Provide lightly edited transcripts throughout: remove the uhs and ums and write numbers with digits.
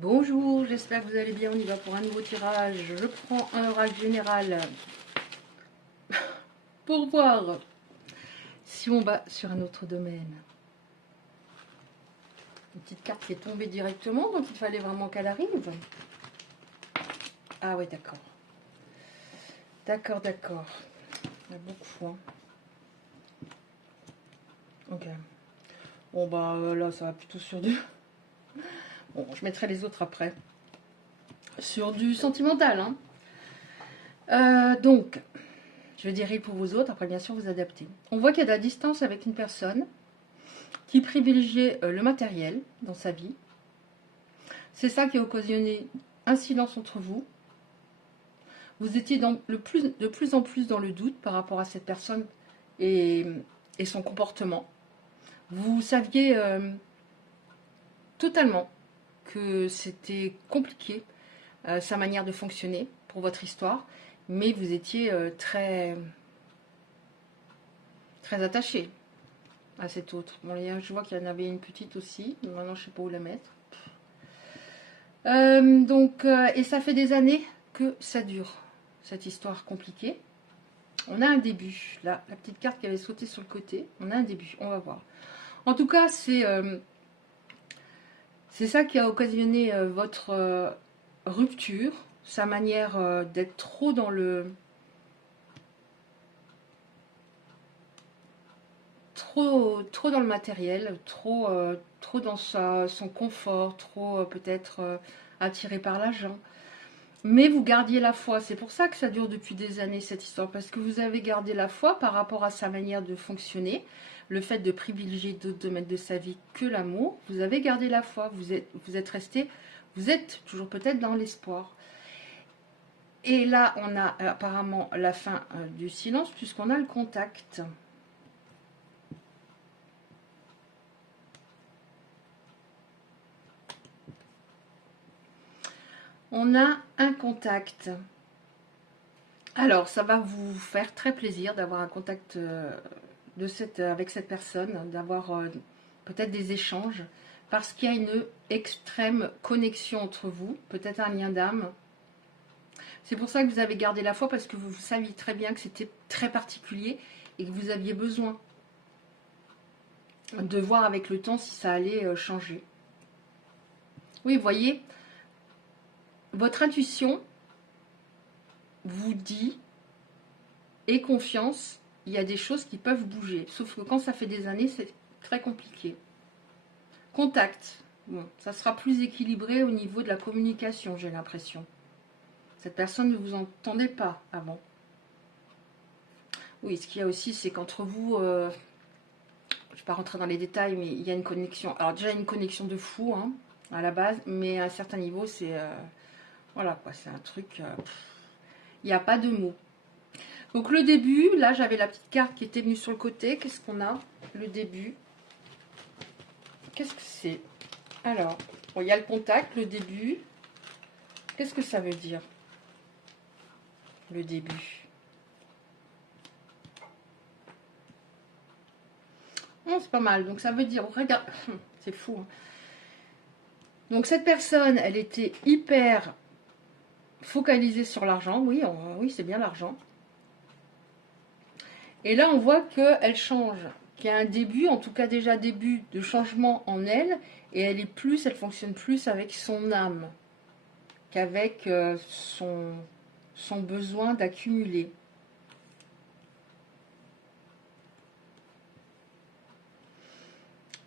Bonjour, j'espère que vous allez bien. On y va pour un nouveau tirage. Je prends un oracle général pour voir si on va sur un autre domaine. Une petite carte qui est tombée directement, donc il fallait vraiment qu'elle arrive. Ah ouais, d'accord. D'accord. Il y a beaucoup. Hein. Ok. Bon bah là, ça va plutôt sur du... Bon, je mettrai les autres après. Sur du sentimental. Hein. Donc, je vais dire il pour vous autres. Après, bien sûr, vous adaptez. On voit qu'il y a de la distance avec une personne qui privilégiait le matériel dans sa vie. C'est ça qui a occasionné un silence entre vous. Vous étiez de plus en plus dans le doute par rapport à cette personne et son comportement. Vous saviez totalement que c'était compliqué, sa manière de fonctionner pour votre histoire, mais vous étiez très attaché à cet autre. Bon, je vois qu'il y en avait une petite aussi, mais maintenant je ne sais pas où la mettre. Et ça fait des années que ça dure, cette histoire compliquée. On a un début, là, la petite carte qui avait sauté sur le côté, on a un début, on va voir. En tout cas, c'est ça qui a occasionné votre rupture, sa manière d'être trop dans le... Trop dans le matériel, trop dans son confort, trop peut-être attiré par l'argent. Mais vous gardiez la foi. C'est pour ça que ça dure depuis des années, cette histoire. Parce que vous avez gardé la foi par rapport à sa manière de fonctionner. Le fait de privilégier d'autres domaines de sa vie que l'amour. Vous avez gardé la foi. Vous êtes resté. Vous êtes toujours peut-être dans l'espoir. Et là, on a apparemment la fin du silence, puisqu'on a le contact. On a un contact. Alors, ça va vous faire très plaisir d'avoir un contact avec cette personne, d'avoir peut-être des échanges, parce qu'il y a une extrême connexion entre vous, peut-être un lien d'âme. C'est pour ça que vous avez gardé la foi, parce que vous saviez très bien que c'était très particulier et que vous aviez besoin de voir avec le temps si ça allait changer. Oui, vous voyez, votre intuition vous dit, et confiance, il y a des choses qui peuvent bouger. Sauf que quand ça fait des années, c'est très compliqué. Contact. Bon, ça sera plus équilibré au niveau de la communication, j'ai l'impression. Cette personne ne vous entendait pas avant. Oui, ce qu'il y a aussi, c'est qu'entre vous, je ne vais pas rentrer dans les détails, mais il y a une connexion. Alors déjà, une connexion de fou, hein, à la base, mais à un certain niveau, c'est... voilà, quoi, c'est un truc... il n'y a pas de mots. Donc le début, là, j'avais la petite carte qui était venue sur le côté. Qu'est-ce qu'on a? Le début. Qu'est-ce que c'est? Alors, bon, il y a le contact, le début. Qu'est-ce que ça veut dire? Le début. Oh, c'est pas mal. Donc ça veut dire, regarde, c'est fou. Hein. Donc cette personne, elle était hyper focalisée sur l'argent. Oui, oui, c'est bien l'argent. Et là, on voit qu'elle change, qu'il y a un début, en tout cas déjà début de changement en elle, et elle fonctionne plus avec son âme qu'avec son besoin d'accumuler.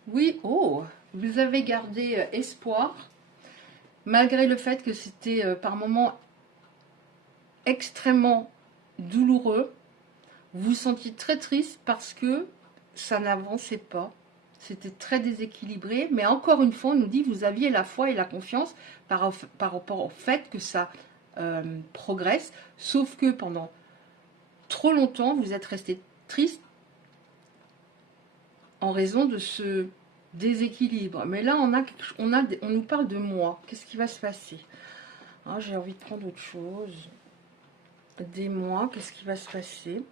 Oui, oh, vous avez gardé espoir, malgré le fait que c'était par moments extrêmement douloureux. Vous vous sentiez très triste parce que ça n'avançait pas. C'était très déséquilibré. Mais encore une fois, on nous dit que vous aviez la foi et la confiance par rapport au fait que ça progresse. Sauf que pendant trop longtemps, vous êtes resté triste en raison de ce déséquilibre. Mais là, on nous parle de moi. Qu'est-ce qui va se passer? Ah, j'ai envie de prendre autre chose. Des mois, qu'est-ce qui va se passer?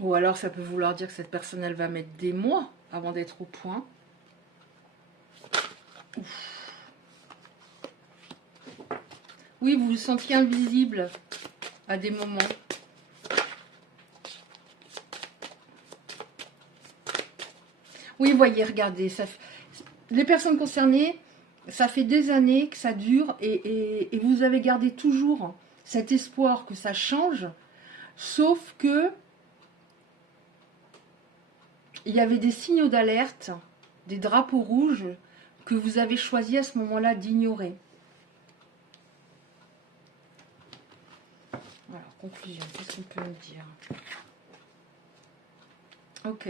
Ou alors ça peut vouloir dire que cette personne, elle va mettre des mois avant d'être au point. Ouf. Oui, vous vous sentiez invisible à des moments. Oui, voyez, regardez, les personnes concernées, ça fait des années que ça dure et vous avez gardé toujours cet espoir que ça change, sauf que il y avait des signaux d'alerte, des drapeaux rouges que vous avez choisi à ce moment-là d'ignorer. Voilà, conclusion, qu'est-ce qu'on peut nous dire? Ok.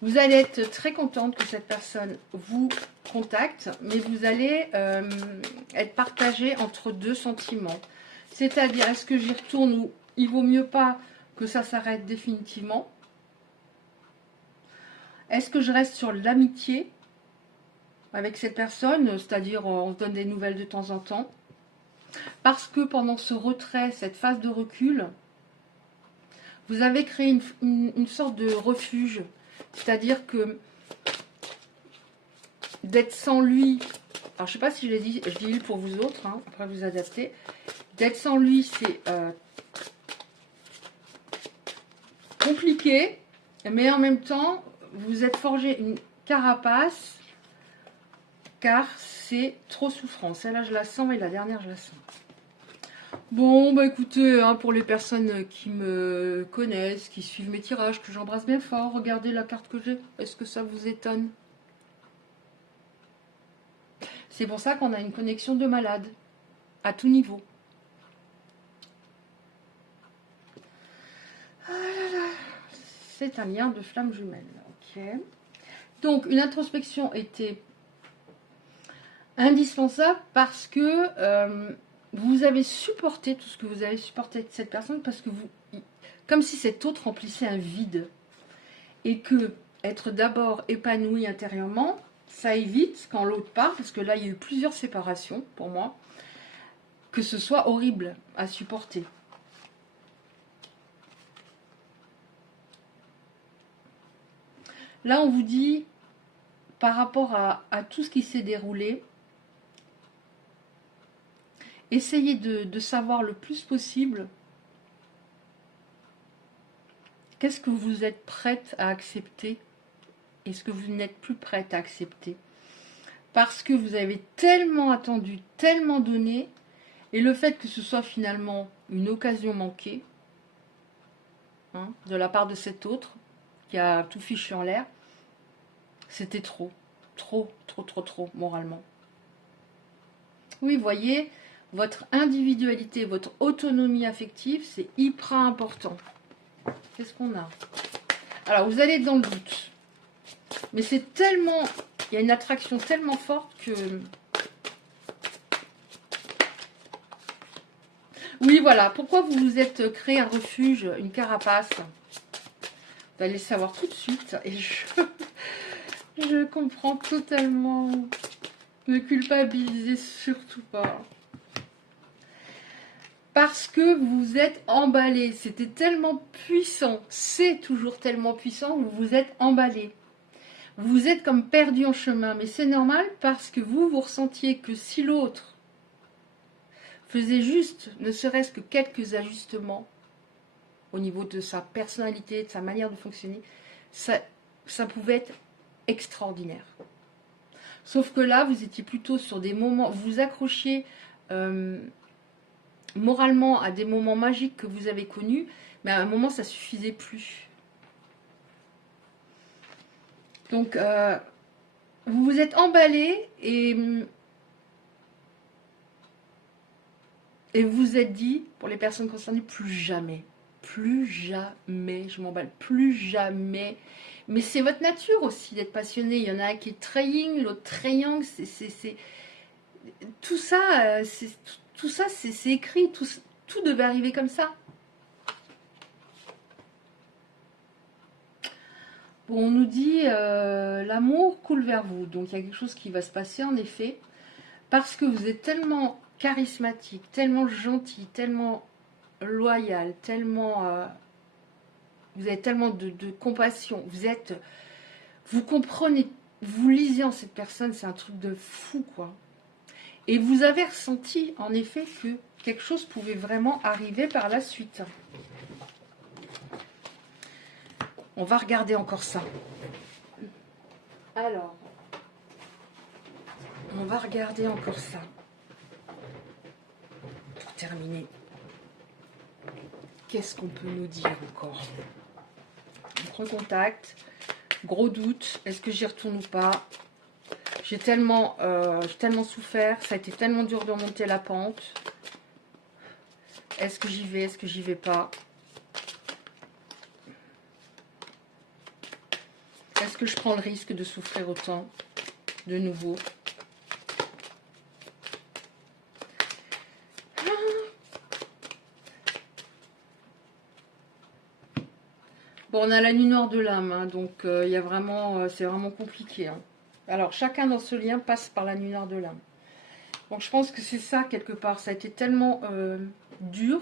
Vous allez être très contente que cette personne vous contacte, mais vous allez être partagé entre deux sentiments. C'est-à-dire, est-ce que j'y retourne ou il vaut mieux pas que ça s'arrête définitivement? Est-ce que je reste sur l'amitié avec cette personne, c'est-à-dire on se donne des nouvelles de temps en temps? Parce que pendant ce retrait, cette phase de recul, vous avez créé une sorte de refuge. C'est-à-dire que d'être sans lui, alors je sais pas si je l'ai dit, je dis pour vous autres, hein, après vous adapter. D'être sans lui, c'est compliqué, mais en même temps, vous êtes forgé une carapace, car c'est trop souffrant. Celle-là, je la sens, et la dernière, je la sens. Bon, bah écoutez, hein, pour les personnes qui me connaissent, qui suivent mes tirages, que j'embrasse bien fort, regardez la carte que j'ai. Est-ce que ça vous étonne? C'est pour ça qu'on a une connexion de malade, à tout niveau. Ah là là, c'est un lien de flamme jumelle. Ok. Donc, une introspection était indispensable parce que vous avez supporté tout ce que vous avez supporté de cette personne parce que vous, comme si cet autre remplissait un vide et que être d'abord épanoui intérieurement, ça évite quand l'autre part, parce que là il y a eu plusieurs séparations pour moi, que ce soit horrible à supporter. Là on vous dit par rapport à tout ce qui s'est déroulé, essayez de savoir le plus possible qu'est-ce que vous êtes prête à accepter et ce que vous n'êtes plus prête à accepter. Parce que vous avez tellement attendu, tellement donné, et le fait que ce soit finalement une occasion manquée, hein, de la part de cet autre, qui a tout fichu en l'air, c'était trop, trop, moralement. Oui, voyez, votre individualité, votre autonomie affective, c'est hyper important. Qu'est-ce qu'on a? Alors, vous allez être dans le doute. Mais c'est tellement... Il y a une attraction tellement forte que... Oui, voilà. Pourquoi vous vous êtes créé un refuge, une carapace? Vous allez le savoir tout de suite. Et je comprends totalement. Ne culpabilisez surtout pas. Parce que vous êtes emballé. C'était tellement puissant. C'est toujours tellement puissant. Vous vous êtes emballé. Vous êtes comme perdu en chemin. Mais c'est normal parce que vous ressentiez que si l'autre faisait juste, ne serait-ce que quelques ajustements au niveau de sa personnalité, de sa manière de fonctionner, ça pouvait être extraordinaire. Sauf que là, vous étiez plutôt sur des moments, vous vous accrochiez moralement à des moments magiques que vous avez connus, mais à un moment, ça ne suffisait plus. Donc, vous vous êtes emballé et vous vous êtes dit, pour les personnes concernées, plus jamais, je m'emballe, plus jamais. Mais c'est votre nature aussi d'être passionné. Il y en a un qui est très yin, l'autre très yang. Tout ça, c'est écrit. Tout devait arriver comme ça. Bon, on nous dit l'amour coule vers vous. Donc il y a quelque chose qui va se passer en effet. Parce que vous êtes tellement charismatique, tellement gentil, tellement loyal, tellement Vous avez tellement de compassion. Vous comprenez, vous lisez en cette personne, c'est un truc de fou, quoi. Et vous avez ressenti, en effet, que quelque chose pouvait vraiment arriver par la suite. On va regarder encore ça. Alors, on va regarder encore ça. Pour terminer. Qu'est-ce qu'on peut nous dire encore? On recontacte. Gros doute. Est-ce que j'y retourne ou pas? J'ai tellement souffert. Ça a été tellement dur de remonter la pente. Est-ce que j'y vais? Est-ce que j'y vais pas? Est-ce que je prends le risque de souffrir autant de nouveau? Bon, on a la nuit noire de l'âme, hein, donc il y a vraiment, c'est vraiment compliqué. Hein. Alors, chacun dans ce lien passe par la nuit noire de l'âme. Donc, je pense que c'est ça, quelque part. Ça a été tellement dur.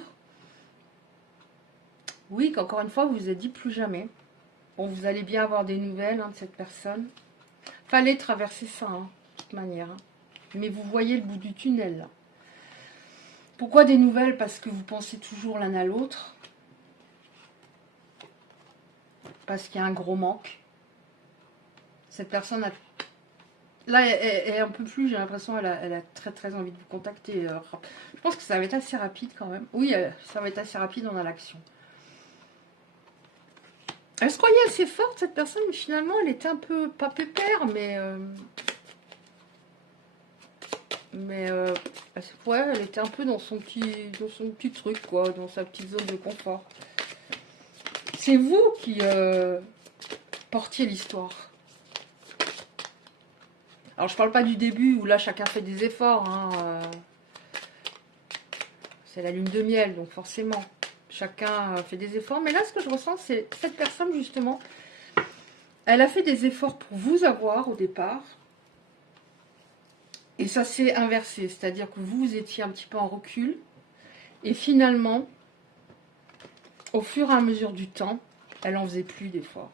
Oui, qu'encore une fois, vous vous êtes dit plus jamais. Bon, vous allez bien avoir des nouvelles hein, de cette personne. Fallait traverser ça, hein, de toute manière. Hein. Mais vous voyez le bout du tunnel, là. Pourquoi des nouvelles? Parce que vous pensez toujours l'un à l'autre. Parce qu'il y a un gros manque. Cette personne a... Là, elle est un peu plus, j'ai l'impression, elle a très très envie de vous contacter. Alors, je pense que ça va être assez rapide quand même. Oui, ça va être assez rapide, on a l'action. Elle se croyait assez forte, cette personne, mais finalement, elle était un peu, pas pépère, mais... ouais, elle était un peu dans son petit truc, quoi, dans sa petite zone de confort. C'est vous qui portiez l'histoire. Alors, je parle pas du début où là, chacun fait des efforts. Hein, c'est la lune de miel, donc forcément, chacun fait des efforts. Mais là, ce que je ressens, c'est cette personne, justement, elle a fait des efforts pour vous avoir au départ. Et ça s'est inversé. C'est-à-dire que vous étiez un petit peu en recul. Et finalement, au fur et à mesure du temps, elle en faisait plus d'efforts.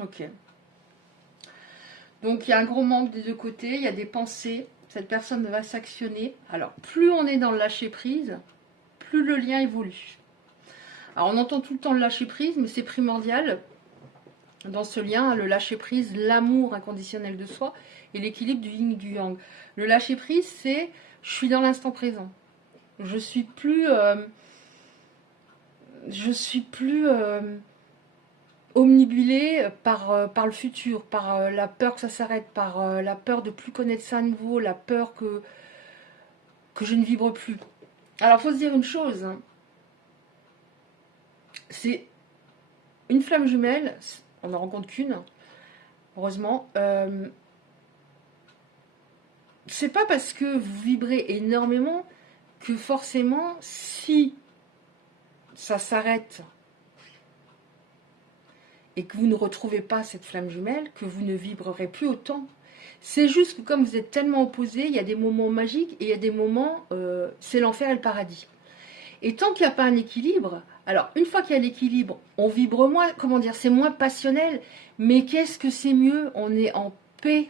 Ok. Donc, il y a un gros manque des deux côtés. Il y a des pensées. Cette personne va s'actionner. Alors, plus on est dans le lâcher-prise, plus le lien évolue. Alors, on entend tout le temps le lâcher-prise, mais c'est primordial dans ce lien, le lâcher-prise, l'amour inconditionnel de soi et l'équilibre du yin et du yang. Le lâcher-prise, c'est je suis dans l'instant présent. Je suis plus omnibulée par le futur, par la peur que ça s'arrête, par la peur de plus connaître ça à nouveau, la peur que je ne vibre plus. Alors, il faut se dire une chose, hein. C'est une flamme jumelle, on n'en rencontre qu'une, heureusement. C'est pas parce que vous vibrez énormément que forcément, si ça s'arrête et que vous ne retrouvez pas cette flamme jumelle, que vous ne vibrerez plus autant. C'est juste que comme vous êtes tellement opposés, il y a des moments magiques et il y a des moments, c'est l'enfer et le paradis. Et tant qu'il n'y a pas un équilibre, alors une fois qu'il y a l'équilibre, on vibre moins, comment dire, c'est moins passionnel, mais qu'est-ce que c'est mieux? On est en paix.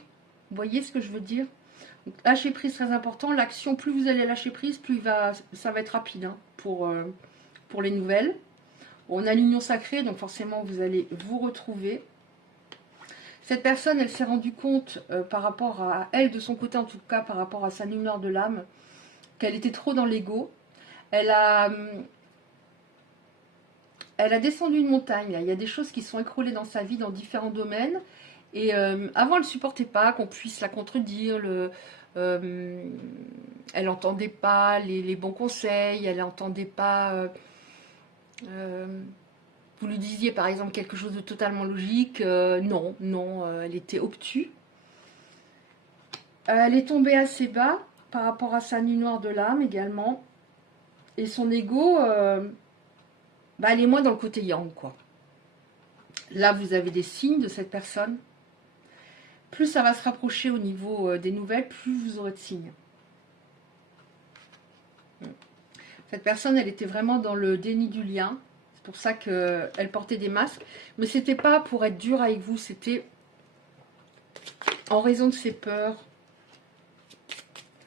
Vous voyez ce que je veux dire? Donc, lâcher prise, très important. L'action, plus vous allez lâcher prise, plus ça va être rapide hein, pour les nouvelles. On a l'union sacrée, donc forcément vous allez vous retrouver. Cette personne, elle s'est rendue compte par rapport à elle, de son côté en tout cas, par rapport à sa lumière de l'âme, qu'elle était trop dans l'ego. Elle a descendu une montagne. Là. Il y a des choses qui sont écroulées dans sa vie, dans différents domaines. Et avant, elle ne supportait pas qu'on puisse la contredire. Elle n'entendait pas les bons conseils. Elle n'entendait pas... vous lui disiez par exemple quelque chose de totalement logique. Non, elle était obtuse. Elle est tombée assez bas par rapport à sa nuit noire de l'âme également. Et son ego, elle est moins dans le côté yang, quoi. Là, vous avez des signes de cette personne. Plus ça va se rapprocher au niveau des nouvelles, plus vous aurez de signes. Cette personne, elle était vraiment dans le déni du lien. C'est pour ça qu'elle portait des masques. Mais c'était pas pour être dure avec vous, c'était en raison de ses peurs.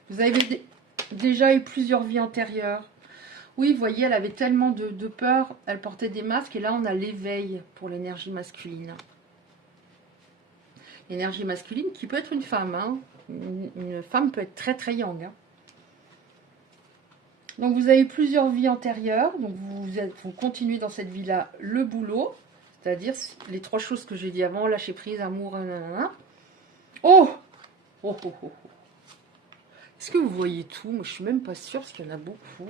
Vous avez déjà eu plusieurs vies antérieures. Oui, vous voyez, elle avait tellement de peur, elle portait des masques. Et là, on a l'éveil pour l'énergie masculine. L'énergie masculine qui peut être une femme. Hein. Une femme peut être très très young. Hein. Donc vous avez plusieurs vies antérieures, donc vous continuez dans cette vie-là le boulot, c'est-à-dire les 3 choses que j'ai dit avant, lâcher prise, amour, nanana. Oh, oh, oh, oh. Est-ce que vous voyez tout? Moi je suis même pas sûre parce qu'il y en a beaucoup.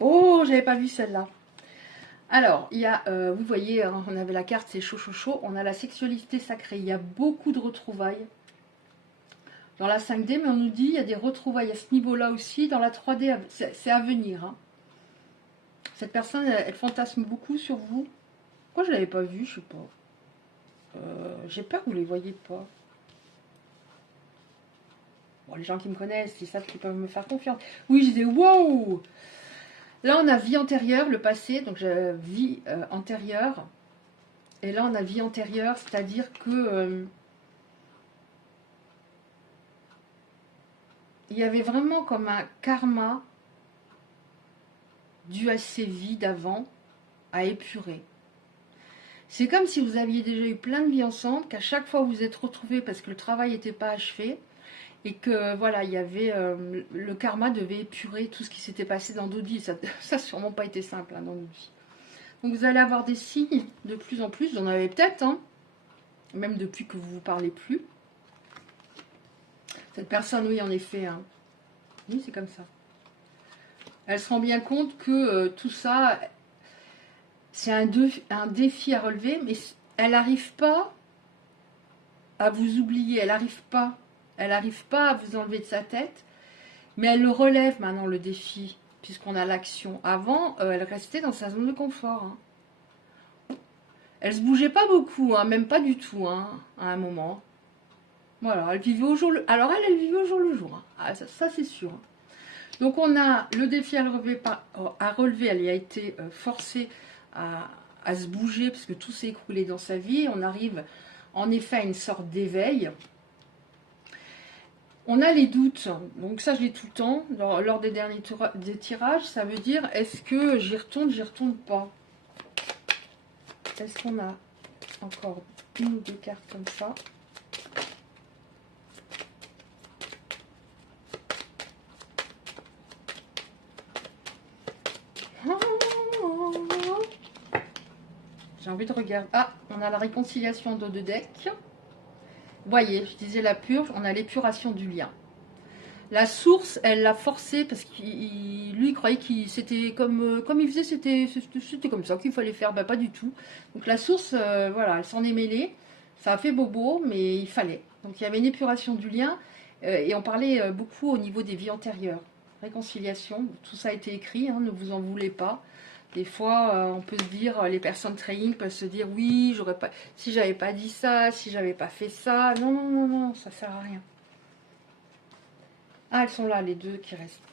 Oh, j'avais pas vu celle-là. Alors, il y a, vous voyez, hein, on avait la carte, c'est chaud, chaud, chaud. On a la sexualité sacrée. Il y a beaucoup de retrouvailles dans la 5D, mais on nous dit il y a des retrouvailles à ce niveau-là aussi. Dans la 3D, c'est à venir. Hein. Cette personne, elle fantasme beaucoup sur vous. Pourquoi je ne l'avais pas vu? Je sais pas. J'ai peur que vous ne les voyez pas. Bon, les gens qui me connaissent, ils savent qu'ils peuvent me faire confiance. Oui, je dis wow. Là, on a vie antérieure, le passé, donc vie antérieure. Et là, on a vie antérieure, c'est-à-dire que il y avait vraiment comme un karma dû à ces vies d'avant à épurer. C'est comme si vous aviez déjà eu plein de vies ensemble, qu'à chaque fois vous vous êtes retrouvés parce que le travail n'était pas achevé, et que voilà, il y avait le karma devait épurer tout ce qui s'était passé dans d'autres vies. Ça n'a sûrement pas été simple hein, dans notre vie. Donc vous allez avoir des signes de plus en plus, vous en avez peut-être, hein, même depuis que vous ne vous parlez plus. Cette personne, oui, en effet, hein, oui, c'est comme ça. Elle se rend bien compte que tout ça, c'est un défi à relever, mais elle n'arrive pas à vous oublier, elle n'arrive pas à vous enlever de sa tête, mais elle le relève maintenant, le défi, puisqu'on a l'action. Avant, elle restait dans sa zone de confort. Hein. Elle se bougeait pas beaucoup, hein, même pas du tout, hein, à un moment. Voilà, elle vivait au jour le... Alors elle vivait au jour le jour. Hein. Ah, ça c'est sûr. Hein. Donc on a le défi à relever, elle y a été forcée à se bouger, parce que tout s'est écroulé dans sa vie. On arrive en effet à une sorte d'éveil. On a les doutes, donc ça je l'ai tout le temps, lors des derniers tirages, ça veut dire est-ce que j'y retourne pas. Est-ce qu'on a encore une ou deux cartes comme ça? J'ai envie de regarder. Ah, on a la réconciliation de deux decks. Vous voyez, je disais la purge, on a l'épuration du lien. La source, elle l'a forcé parce qu'il lui croyait qu'il c'était comme il faisait, c'était comme ça qu'il fallait faire, bah, pas du tout. Donc la source, voilà, elle s'en est mêlée, ça a fait bobo, mais il fallait. Donc il y avait une épuration du lien et on parlait beaucoup au niveau des vies antérieures. Réconciliation, tout ça a été écrit, hein, ne vous en voulez pas. Des fois, on peut se dire, les personnes training peuvent se dire, oui, j'aurais pas, si j'avais pas dit ça, si j'avais pas fait ça, non, non, non, non, ça sert à rien. Ah, elles sont là, les deux qui restent.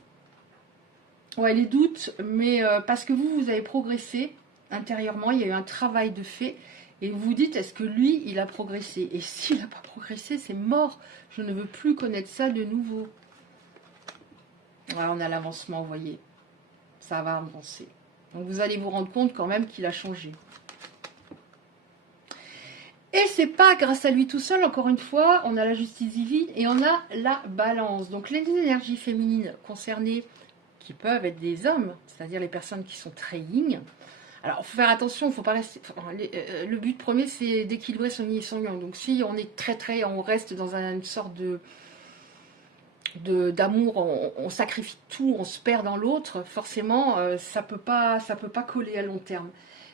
Ouais, les doutes, mais parce que vous avez progressé intérieurement, il y a eu un travail de fait, et vous vous dites, est-ce que lui, il a progressé? Et s'il n'a pas progressé, c'est mort. Je ne veux plus connaître ça de nouveau. Voilà, on a l'avancement, vous voyez. Ça va avancer. Donc vous allez vous rendre compte quand même qu'il a changé. Et c'est pas grâce à lui tout seul, encore une fois, on a la justice divine et on a la balance. Donc les énergies féminines concernées, qui peuvent être des hommes, c'est-à-dire les personnes qui sont très yin. Alors, il faut faire attention, il faut pas rester. Le but premier, c'est d'équilibrer son yin et son yang. Donc, si on est très, on reste dans une sorte d'amour, on sacrifie tout, on se perd dans l'autre, forcément, ça peut pas coller à long terme.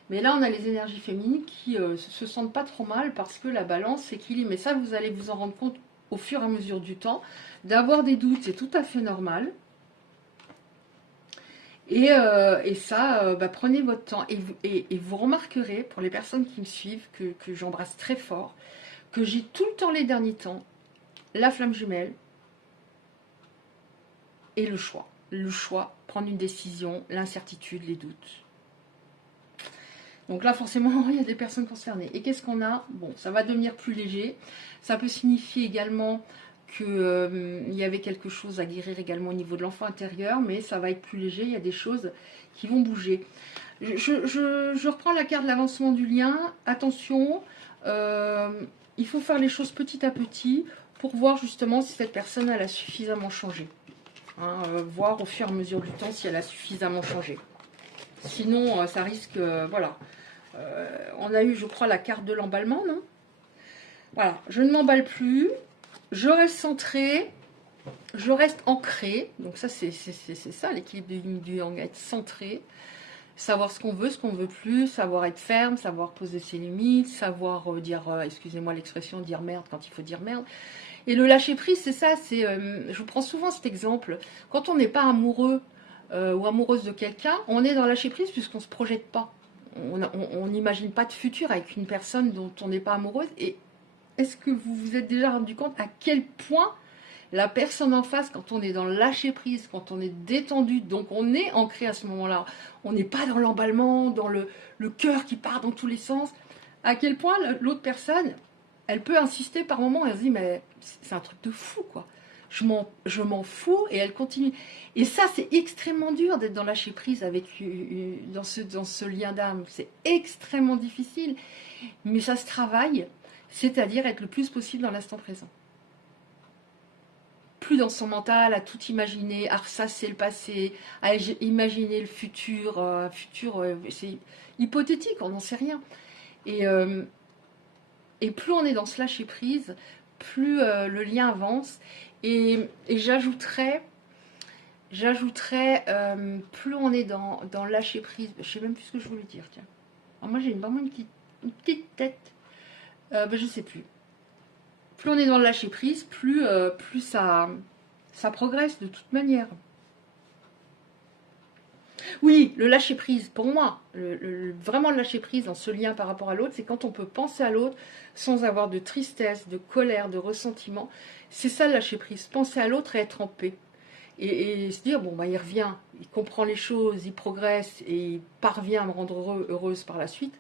Mais là, on a les énergies féminines qui se sentent pas trop mal parce que la balance s'équilibre. Mais ça, vous allez vous en rendre compte au fur et à mesure du temps. D'avoir des doutes, c'est tout à fait normal. Et ça, prenez votre temps. Et vous remarquerez, pour les personnes qui me suivent, que j'embrasse très fort, que j'ai tout le temps les derniers temps, la flamme jumelle, et le choix. Le choix, prendre une décision, l'incertitude, les doutes. Donc là, forcément, il y a des personnes concernées. Et qu'est-ce qu'on a? Bon, ça va devenir plus léger. Ça peut signifier également qu'il y avait quelque chose à guérir également au niveau de l'enfant intérieur, mais ça va être plus léger. Il y a des choses qui vont bouger. Je reprends la carte de l'avancement du lien. Attention, il faut faire les choses petit à petit pour voir justement si cette personne elle a suffisamment changé. Hein, voir au fur et à mesure du temps si elle a suffisamment changé. Sinon, ça risque... voilà. On a eu, je crois, la carte de l'emballement, non? Voilà, je ne m'emballe plus. Je reste centrée. Je reste ancrée. Donc ça, c'est ça, l'équilibre du yang, être centré. Savoir ce qu'on veut plus. Savoir être ferme, savoir poser ses limites. Savoir dire, excusez-moi l'expression, dire merde quand il faut dire merde. Et le lâcher prise, c'est ça. Je vous prends souvent cet exemple. Quand on n'est pas amoureux ou amoureuse de quelqu'un, on est dans lâcher prise puisqu'on ne se projette pas. On n'imagine pas de futur avec une personne dont on n'est pas amoureuse. Et est-ce que vous vous êtes déjà rendu compte à quel point la personne en face, quand on est dans le lâcher prise, quand on est détendu, donc on est ancré à ce moment-là, on n'est pas dans l'emballement, dans le cœur qui part dans tous les sens, à quel point l'autre personne, elle peut insister par moments, elle se dit mais c'est un truc de fou quoi. Je m'en fous et elle continue. Et ça, c'est extrêmement dur d'être dans lâcher prise avec dans ce lien d'âme. C'est extrêmement difficile, mais ça se travaille, c'est-à-dire être le plus possible dans l'instant présent. Plus dans son mental, à tout imaginer, à ressasser le passé, à imaginer le futur. C'est hypothétique, on n'en sait rien. Et plus on est dans ce lâcher prise, plus le lien avance. Et j'ajouterais, plus on est dans lâcher prise, je ne sais même plus ce que je voulais dire, tiens. Alors moi j'ai vraiment une petite tête, je ne sais plus. Plus on est dans le lâcher prise, plus ça progresse de toute manière. Oui, le lâcher prise, pour moi, vraiment le lâcher prise dans ce lien par rapport à l'autre, c'est quand on peut penser à l'autre sans avoir de tristesse, de colère, de ressentiment. C'est ça le lâcher prise, penser à l'autre et être en paix. Et se dire, bon, bah, il revient, il comprend les choses, il progresse et il parvient à me rendre heureuse par la suite.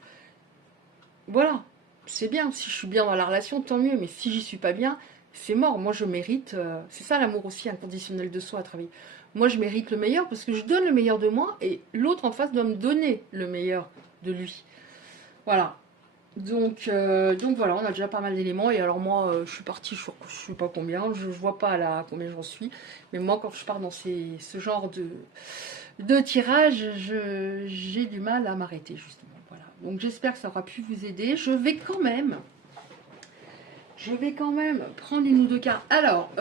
Voilà, c'est bien. Si je suis bien dans la relation, tant mieux. Mais si j'y suis pas bien, c'est mort. Moi, je mérite. C'est ça l'amour aussi inconditionnel de soi à travailler. Moi, je mérite le meilleur parce que je donne le meilleur de moi et l'autre en face doit me donner le meilleur de lui. Voilà. Donc voilà, on a déjà pas mal d'éléments. Et alors moi, je suis partie, je sais pas combien, je vois pas là combien j'en suis. Mais moi, quand je pars dans ce genre de tirage, j'ai du mal à m'arrêter justement. Voilà. Donc j'espère que ça aura pu vous aider. Je vais quand même prendre une ou deux cartes. Alors,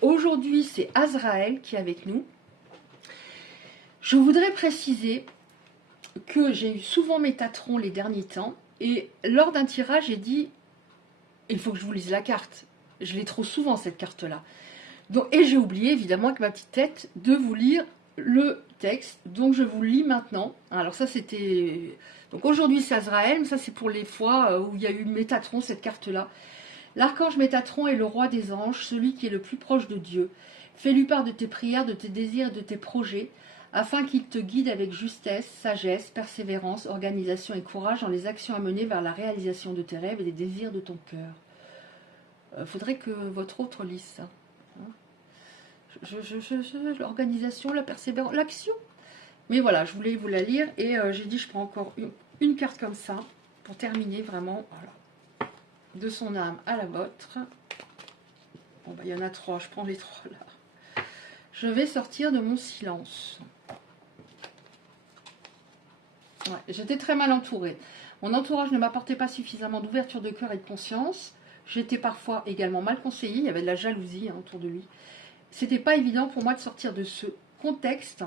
aujourd'hui, c'est Azraël qui est avec nous. Je voudrais préciser que j'ai eu souvent Métatron les derniers temps. Et lors d'un tirage, j'ai dit, il faut que je vous lise la carte. Je l'ai trop souvent, cette carte-là. Et j'ai oublié, évidemment, avec ma petite tête, de vous lire le texte. Donc, je vous le lis maintenant. Alors, ça, c'était... Donc, aujourd'hui, c'est Azraël, mais ça, c'est pour les fois où il y a eu Métatron, cette carte-là. L'archange Métatron est le roi des anges, celui qui est le plus proche de Dieu. Fais-lui part de tes prières, de tes désirs et de tes projets, afin qu'il te guide avec justesse, sagesse, persévérance, organisation et courage dans les actions à mener vers la réalisation de tes rêves et des désirs de ton cœur. Faudrait que votre autre lise ça. L'organisation, la persévérance, l'action. Mais voilà, je voulais vous la lire et j'ai dit je prends encore une carte comme ça pour terminer vraiment. Voilà. De son âme à la vôtre. Bon, bah, il y en a trois, je prends les trois là. Je vais sortir de mon silence. Ouais, j'étais très mal entourée. Mon entourage ne m'apportait pas suffisamment d'ouverture de cœur et de conscience. J'étais parfois également mal conseillée. Il y avait de la jalousie autour de lui. C'était pas évident pour moi de sortir de ce contexte.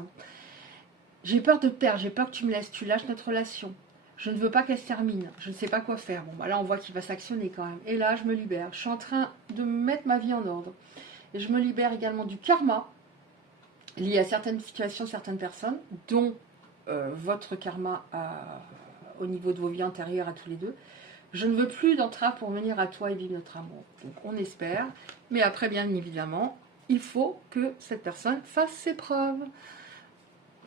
J'ai peur de te perdre. J'ai peur que tu me laisses. Tu lâches notre relation. Je ne veux pas qu'elle se termine. Je ne sais pas quoi faire. Bon, bah là, on voit qu'il va s'actionner quand même. Et là, je me libère. Je suis en train de mettre ma vie en ordre. Et je me libère également du karma lié à certaines situations, certaines personnes, dont votre karma au niveau de vos vies antérieures à tous les deux. Je ne veux plus d'entrave pour venir à toi et vivre notre amour. Donc, on espère. Mais après, bien évidemment, il faut que cette personne fasse ses preuves.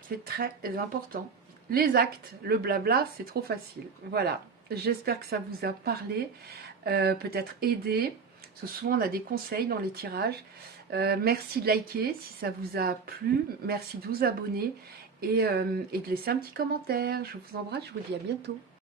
C'est très important. Les actes, le blabla, c'est trop facile. Voilà, j'espère que ça vous a parlé, peut-être aidé. Parce que souvent, on a des conseils dans les tirages. Merci de liker si ça vous a plu. Merci de vous abonner et de laisser un petit commentaire. Je vous embrasse, je vous dis à bientôt.